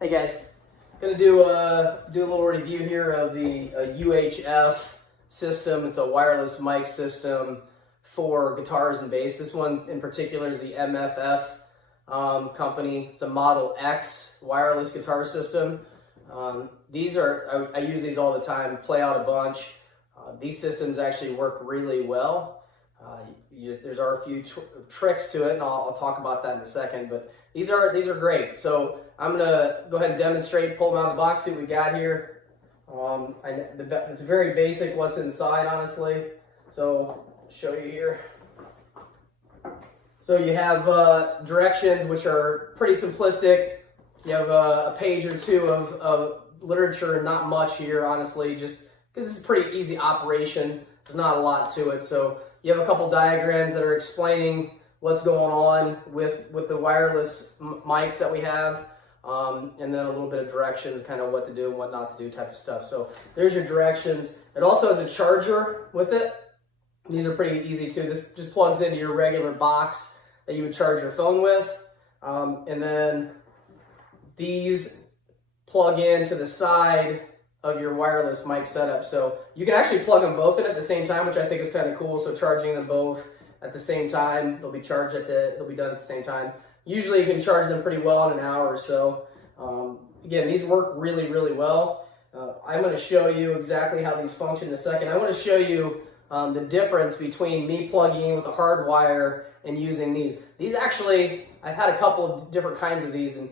Hey guys, gonna do a little review here of the UHF system. It's a wireless mic system for guitars and bass. This one in particular is the MFF company. It's a Model X wireless guitar system. These are I use these all the time, play out a bunch. These systems actually work really well. There are a few tricks to it, and I'll talk about that in a second. But these are great. So I'm gonna go ahead and demonstrate, pull them out of the box, see what we got here. It's very basic what's inside, honestly. So I'll show you here. So you have directions, which are pretty simplistic. You have a page or two of literature, not much here, honestly, just because it's a pretty easy operation. There's not a lot to it. So you have a couple diagrams that are explaining what's going on with the wireless mics that we have, and then a little bit of directions, kind of what to do and what not to do type of stuff. So there's your directions. It also has a charger with it. These are pretty easy too. This just plugs into your regular box that you would charge your phone with. And then these plug in to the side of your wireless mic setup. So you can actually plug them both in at the same time, which I think is kind of cool. So charging them both at the same time, they'll be done at the same time. Usually you can charge them pretty well in an hour or so. Again, these work really, really well. I'm going to show you exactly how these function in a second. I want to show you the difference between me plugging in with a hard wire and using these. These actually, I've had a couple of different kinds of these, and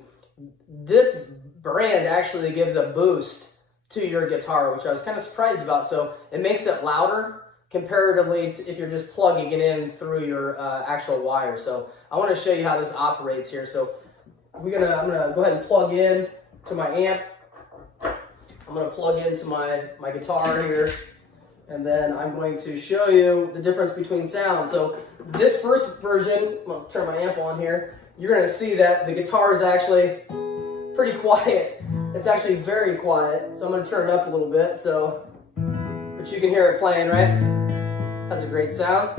this brand actually gives a boost to your guitar, which I was kind of surprised about. So it makes it louder comparatively to if you're just plugging it in through your actual wire. So I want to show you how this operates here. So I'm gonna go ahead and plug in to my amp. I'm gonna plug into my guitar here, and then I'm going to show you the difference between sound. So this first version, I'm gonna turn my amp on here. You're gonna see that the guitar is actually pretty quiet. It's actually very quiet. So I'm gonna turn it up a little bit, but you can hear it playing, right? That's a great sound.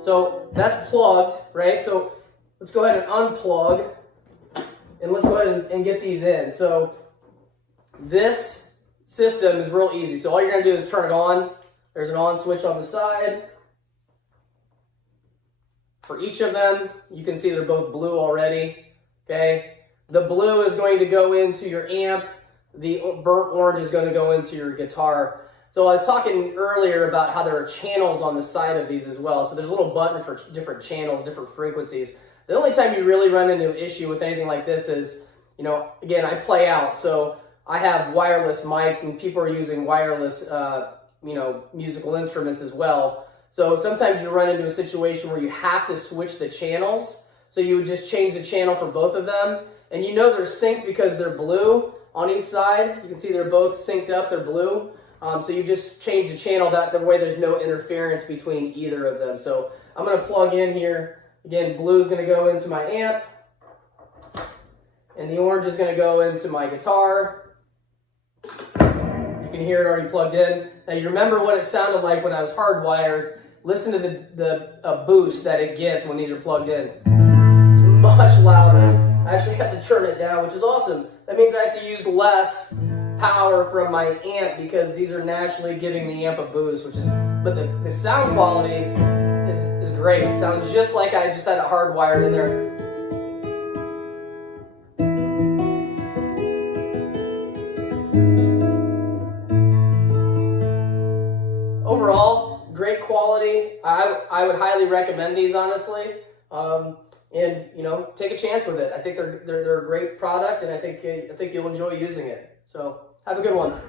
So that's plugged, right? So let's go ahead and unplug, and let's go ahead and get these in. So this system is real easy. So all you're gonna do is turn it on. There's an on switch on the side. For each of them, you can see they're both blue already, okay? The blue is going to go into your amp. The burnt orange is going to go into your guitar. So I was talking earlier about how there are channels on the side of these as well. So there's a little button for different channels, different frequencies. The only time you really run into an issue with anything like this is, again, I play out. So I have wireless mics, and people are using wireless, musical instruments as well. So sometimes you run into a situation where you have to switch the channels. So you would just change the channel for both of them. And they're synced because they're blue on each side. You can see they're both synced up, they're blue. So you just change the channel that way there's no interference between either of them. So I'm gonna plug in here. Again, blue is gonna go into my amp, and the orange is gonna go into my guitar. You can hear it already plugged in. Now you remember what it sounded like when I was hardwired. Listen to the boost that it gets when these are plugged in. It's much louder. I actually have to turn it down, which is awesome. That means I have to use less power from my amp because these are naturally giving the amp a boost, but the sound quality is great. It sounds just like I just had it hardwired in there. Overall, great quality. I would highly recommend these, honestly. And take a chance with it. I think they're a great product, and I think you'll enjoy using it. So have a good one.